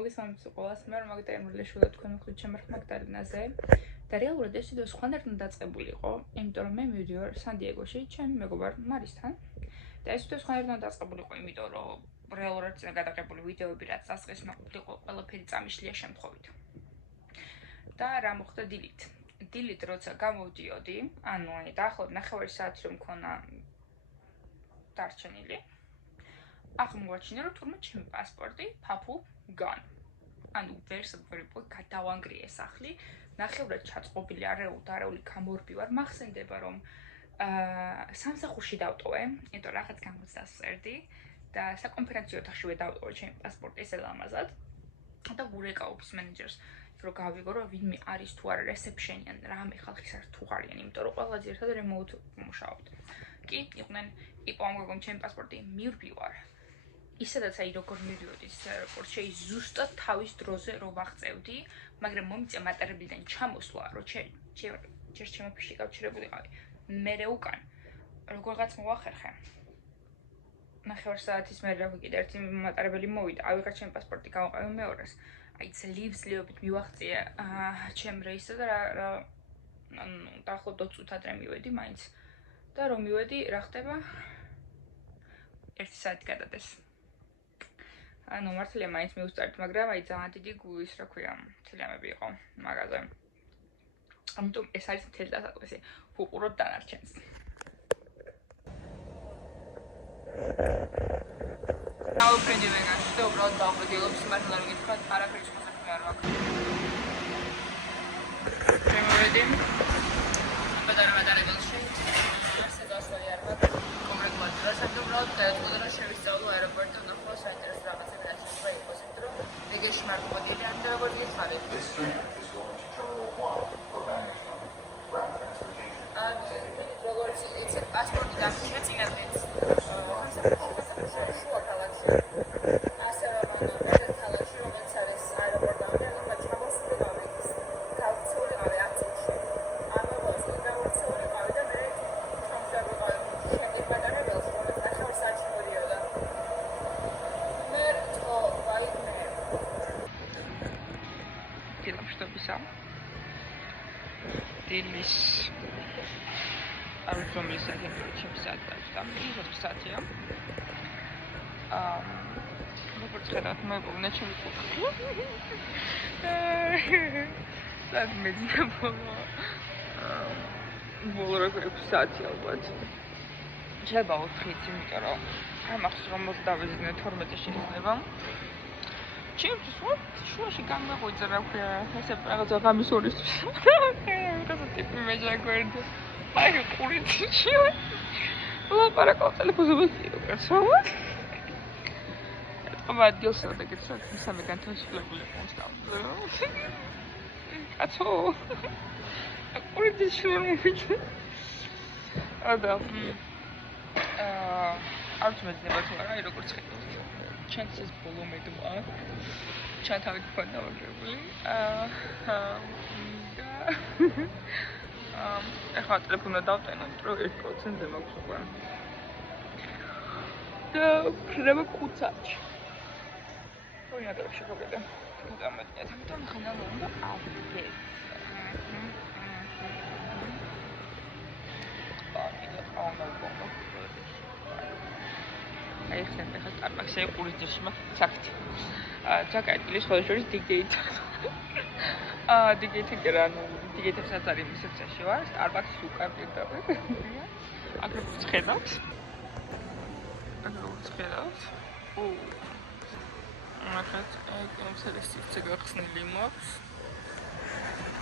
მოგესალმებით ყველას. მე მაგდალენელი შულა თქვენ მოხდით ჩემ მაგდალენაზე და რეალურად ეს ვიდეო სხვანაირად დაწყებულიყო, იმიტომ რომ მე მივდივარ სან-დიეგოში ჩემ მეგობარ მარისთან და ეს ვიდეო სხვანაირად დაწყებულიყო, იმიტომ რომ რეალურად წინა გადაღებული ვიდეოები რაც დასწრეს მაყურიყო ყველაფერი წამიშლია შემთხვევით. და რა მოხდა დილით როცა გამოვდიოდი, ანუ დაახლოებით 9 საათი რომ მქონა დარჩენილი. აღმოაჩინე რომ თურმე ჩემი პასპორტი ფაფუ გან. ანუ ვერსად გადავანგრიე სახლი, ნახევრად ჩაწყობილი არეული გამორბი ვარ, მახსენდება რომ სამსახურში დავტოვე, იმიტომ რაღაც გამოცდას წერდი და საკონფერენციო ოთახშივე დავტოვე ჩემი პასპორტი ესე ლამაზად და ვურეკა ოფის მენეჯერს რომ გავიგო რომ ვინმე არის თუ არა რეცეპშენი ან რამე ხალხის არ თუ არიან, იმიტომ რომ ყველა ძირითადად რემოუტ მუშაობთ. კი, იყვნენ იპოვამ ჩემი პასპორტი, მივდივარ ვარ. ისედაც აი როგორ მივდიოდი აეროპორტში, ზუსტად თავის დროზე რო ვაღწევდი, მაგრამ მომიწია მატარებლიდან ჩამოსვლა, რომ ჯერ ჩემო ფიში გავჩერებულიყავი. მერე უკან როგორღაც მოვახერხე. 9 საათის მერე რა ვიყიდე, ერთი მატარებელი მოვიდა, ავიღე ჩემი პასპორტი, გავაყენე მეორეს. აი ძლივ-ძლივობით მივაღწია ჩემ რეისზე და რა დაახლოებით 20 წუთად რა მივედი მაინც. და რომ მივედი, რა ხდება? 1 საათი გადადეს. ანუ მართლია მაინც მივსწარით, მაგრამ აი ძალიან დიდი გულის, რა ქვია, თილამები იყო მაგაზე. ამიტომ ეს არის მთელი დასაწყისი. ვუყუროთ დანარჩენს. დავფრენდი ვეგანში და უბრალოდ დავყიდელობს მართლა რომ გითხრათ, არაფერი შესაძლებელი არ მაქვს. შემოვედი. მატარებელში. ასე დასვალი არ მაქვს. კონკრეტულად რასაც უბრალოდ დაიწყო და შევისწავლო აეროპორტიდან ნახო საინტერესო რაღაცები რაც შეიძლება იყოს, იმიტომ რომ რეგეში მარკობდი და როგორ გითხარი. როგორც იცით, პასპორტი დამიშვე წინადღაც. შუა ქალაქში. ასევე მაგალითად ქალაქში რომელიც არის აეროპორტამდე, რომ ჩამოსულიყავი ის გავცულიყავი 10 წუთში. ამავდროულად გავცულიყავი და მე ჩამოვიდოდი შემდეგ მატარებელში, რომელიც 9 საათი მოდიოდა. მე თო ვაიმე. კილომეტრებისა. დილის არ ვიცი რომელი საათია, ჩემი საათი და 4 საათია. როგორც ხედავთ, მოეპოვნა ჩემი კუთხე. სად მეძინა ბოლო 6 საათი ალბათ. შეიძლება 4-იც, იმიტომ რომ არ მახსოვს რომ დავეზინე 12 შეიძლება. ჩემთვის შუაში გამეღვიძა რა ქვია, ესე რაღაცა ღამის 2-ისთვის. რაღაცა ტიპი მეჯაგვერდა. აი ყურიჩი. ლაპარაკობ ტელეფონზე უკაცრავ. მადიოს და გეცოთ სამე განთავისუფლებული კონსტანტზე. კაცო. ყურიჩი შევიმოვიჩე. და არ თმეძება თუ არა, როგორც ხედავთ. ჩემს ეს ბოლო მედმა. ჩათავით ფონდა ვაგებული. ეხლა ტელეფონი დავტენო, რომ 1%-ზე მაქვს უკვე. და ფრება 5 საათი. ორი ნაკრებში გავიდა. გამეტია, თვითონ ხანდა უნდა ავიდე. აი ხსენ ახლა სტარბაქსში ყურიძეში მაქვს საქმე. ჩაკაიტილი სხვა შორის დიგეით. დიგეითი კერა, ანუ დიგეითებსაც არის რესეპციაში ვარ, სტარბაქსში უკან პირდაპირ. აგრეთვე ხედავთ. აქეთ ეკონსერვაცია გახსნილი მაქვს.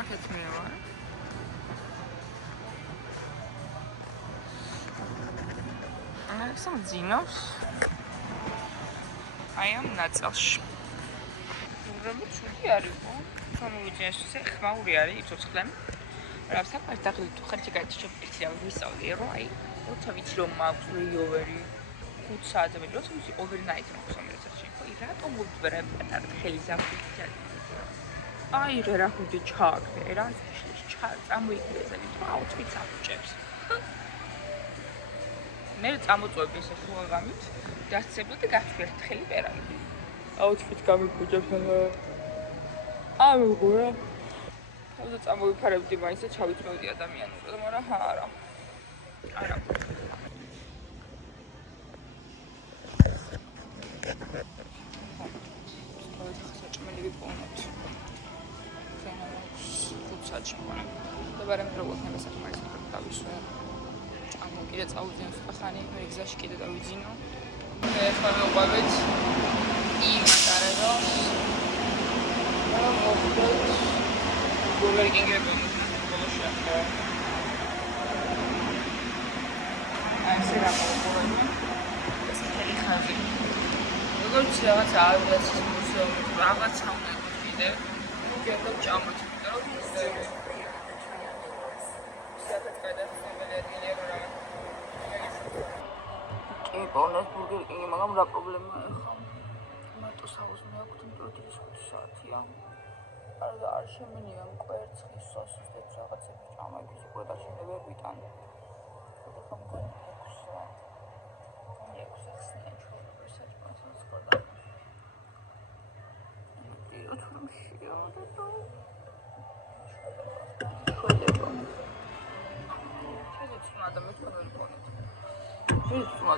აქეთ მე ვარ. ახლა ძინავს. აი ამ ნაწილში. უბრალოდ შუქი არისო. სამოვიძინე ესე ხმაური არის იცოცხლე. რა საკმაოდ დაღლით ხარჯი გაიჩერდი და ვისწავლე რომ აი როცა ვიცი რომ მაქვს ლეიოვერი 5 საათზე მეტი როცა ვიცი ოვერნაით მაქვს ამერიკაში. ხო, რატომ მოვდვრე პატარა ხელი ზაფხულში. აი რა ხუჭი ჩააგდე რა წამოიგრეზები თუ აუწვით საფუჭებს. მე წამოწვევდი ესე შუა ღამით დასწრებლად და გასვერთ ხელი პერალი. აუთფიტ გამიგუჯებს მეგობრა. თავზე წამოვიფარებდი მაინც და ჩავიწმევდი ადამიანურად, მაგრამ არა. საჭმელი ვიპოვნოთ. საჭმელი ვიპოვნოთ. და ბარემ როგორ ხდება საკმარის დავისვე. კიდე წავიძინო ხანი, მე გზაში კიდე დავიძინო. მე ხარ ვიყვებით იმ ატარებას. გულერგინგები ბოლოში. ასე რაღაცა. ეს მთელი ხაზი. როგორც რაღაც აუდაცის მუსეუმი, რაღაცა უნდა იყოს კიდე. კიდე ჭამოთ, რომ პოვნეს ბურგერ კინგი, მაგრამ რა პრობლემაა ახლა? მარტო საუზმე აქვს, იმიტომ რომ 5 საათია. არ შემინია მკვერცხის სოსისდეთ რაღაცები ჭამაგის უკვე და შეიძლება ვიტან. ხომ მგონი 6 ხსნიან ჩვეულებრივ საჭმელს ხოდა. მე თურმშია და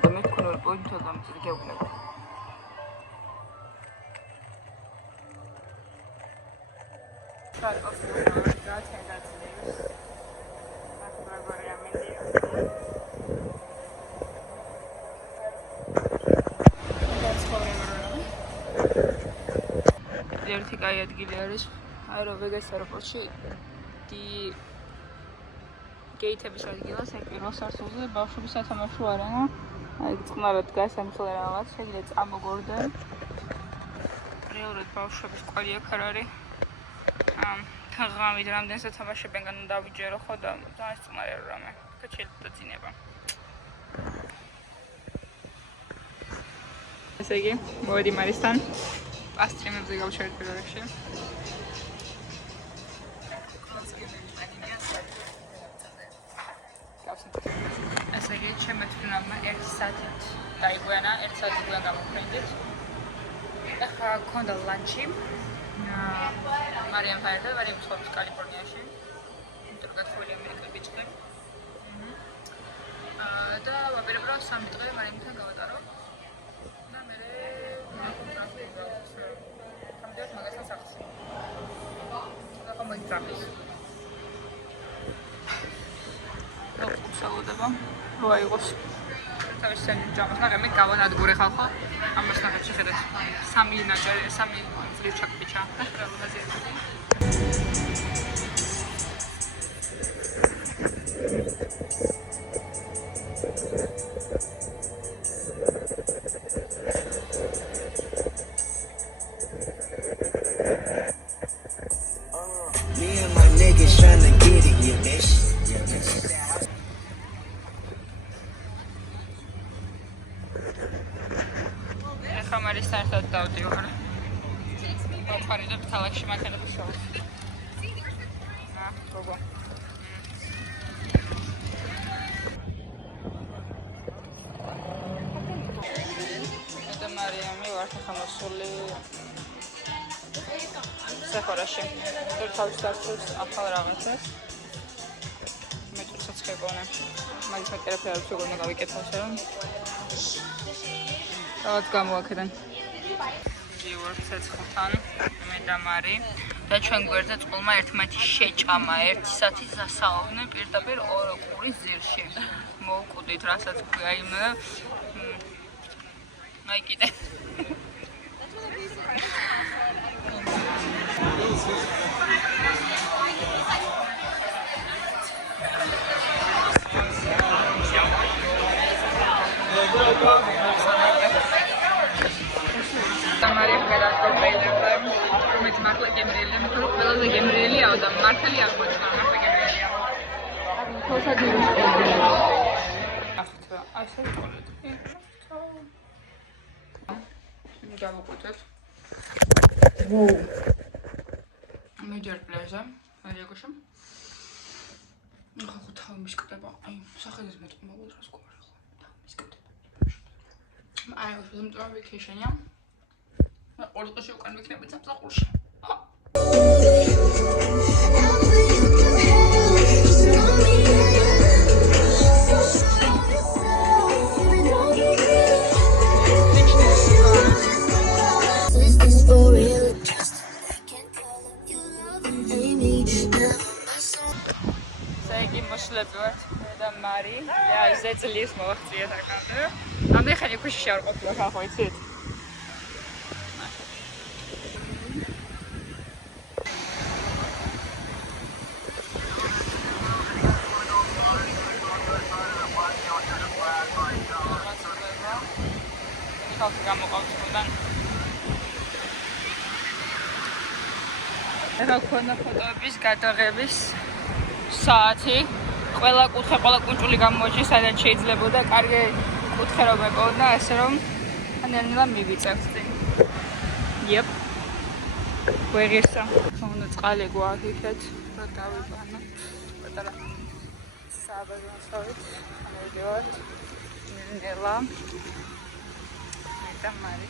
და მე თქონე პოინტი და მე გეუბნები. Of God and that's news. That's where I am in That's forever. ერთი კაი ადგილი არის აეროვეგას აეროპორტში. გეითების ადგილას ეგ პირველ სართულზე ბავშვების სათამაშო არენა. აი წყნარად დგას ამ ხოლე რაღაც შეიძლება წამოგორდნენ. რეალურად ბავშვების კვალი აქ არ არის. თაღამით რამდენ სათამაშებენ გან დავიჯერო ხო და ძალიან წყნარი რამე. შეიძლება წინება. ესე იგი, მოვედი მარისთან. პასტრიმებზე გავჩერდ პირველ რიგში. ესე იგი, ჩემი თქმამა 1 საათით დაიგვიანა, 1 საათი გვიან გამოფრინდით. ახლა გქონდა ლანჩი. მარიამ ფაერდა, მარიამ ცხოვრობს კალიფორნიაში. იმიტომ რომ გათხოვილი ამერიკელ ბიჭზე. და ვაპირებრო 3 დღე მარიამთან გავატარო. და მე გამოდიოთ მაგასთან სახლს. და ხომით წამის. უსალოდება, რო აიღოს. თავის ჯამას ნახე გავანადგურე ხალხო. ამას ნახე შეხედეთ. 3 ნაჭერი, 3 წლის ჩაკბიჩა. რა ლაზერია. Me and my niggas tryna get it, you bitch. ხამარის საერთოდ დავდივარ. მოფარიდებ ქალაქში მანქანების შოუს. გოგო. და მარიამი ვარ ხამასული. საფარაში. და თავის საერთოდ ახალ რაღაცას. მე თვითონაც ხებონა. მაგის ტერაპია არ ვცხოვრობ და გავიკეთოს რა. რაღაც გამოაკეთენ. ვარ ცეცხლთან, მე და მარი და ჩვენ გვერდზე წყულმა ერთმანეთი შეჭამა 1 საათის დასაუბრნე პირდაპირ ყურის ძირში. მოვკვდით, რასაც ქვია იმ და აი კიდე. მარიამ გადაწყვეტილა, რომ ეს მართლა გემრიელია, მე თვითონ ყველაზე გემრიელიაო და მართალი აღმოჩნდა, მართლა გემრიელია. თოსადირო. ახლა ასე ვიყოლეთ. მე გავუკვეთებ. ვოუ. მე ჯერ პლეჟა, აიაგოშა. ახლა თავი მისკდება. აი, სახედეს მე მოგულ რას გვარ ახლა. თავი მისკდება. აი, ვზმ ტრა ვიკეიშენია. ყურყუში უკან მიქნებით სამსახურში. Საერთოდ მოსვლები ვართ მე და მარი. ისე ძლიერს მოვახციეთ აქამდე. ამ ხანი ქუჩაში არ ყოფილა ხახო იცით? ხალხი გამოყავს მოდან. ეხლა ქონა ფოტოების გადაღების საათი. ყველა კუთხე, ყველა კუნჭული გამოჩი, სადაც შეიძლებოდა კარგი კუთხე რომ მეკოვნა, ასე რომ ანელნელა მივიწევთ წინ. Yep. ვეღირსა. უნდა წყალი გვაქვს იქეთ, რომ დავიბანო. პატარა საბაზონსავით, ამოვიდევართ. ნელა. და მარი.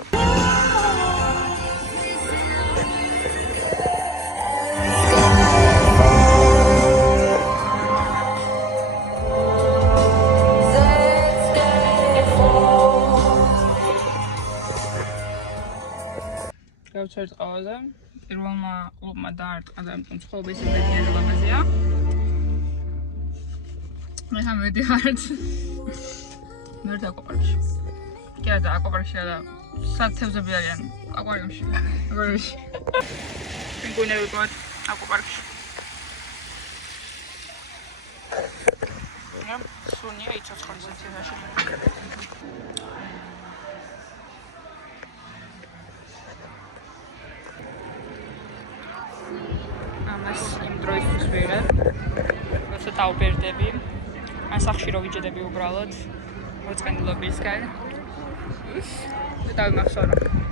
გავჩერთ ყავაზე. პირველმა კლუბმა დაარტყა და ამიტომ ცხოვრების იმედიერებაზეა. მე მივიდივართ. მე დაკოპარში. კი არა, აკოპარშია და სათევზები არიან აკვარიუმში. აკვარიუმში. პინგვინები გვაქვს აკოპარში. რა, სუნია იცოცხლეს ციხეში. ამას იმ დროისთვის ვიღებ, როცა დავბერდები, ან სახში რო ვიჯდები უბრალოდ მოწყენილობისგან. და დავიმახსოვრო.